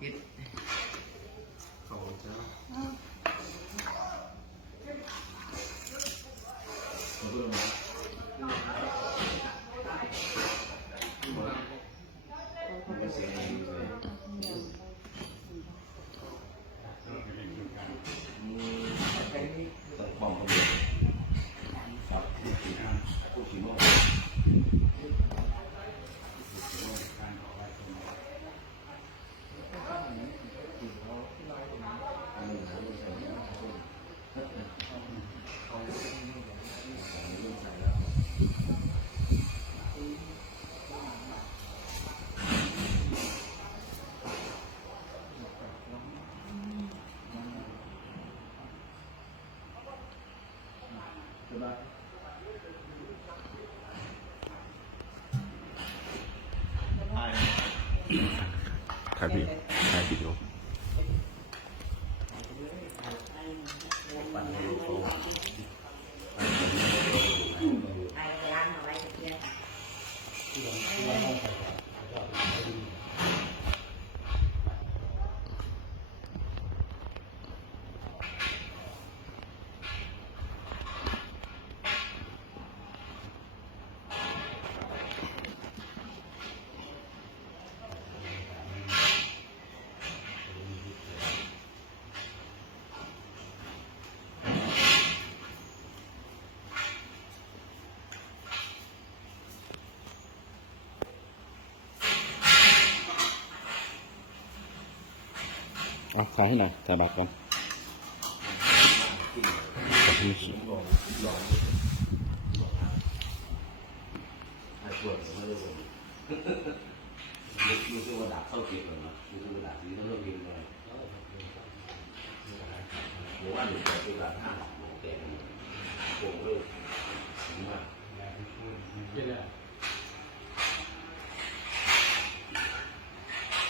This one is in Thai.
ปิด เขาจะ ไม่เสียงดีเลยแต่ความกำลังครับผู้ชิโน่ใช่ไหม ถ่ายวิดีโอถ่ายวิดีโอไอ้ร้านเอาไว้เพียง เอาถ่ายให้หน่อยถ่ายบัตรก่อนกับพี่สุไอ้ปวดไม่ได้ผมรู้สึกว่าดักเข้าเก็บก่อนนะรู้สึกว่าดักนี้ต้องเริ่มกินเลยหรือว่าหนึ่งตัวตัวละห้า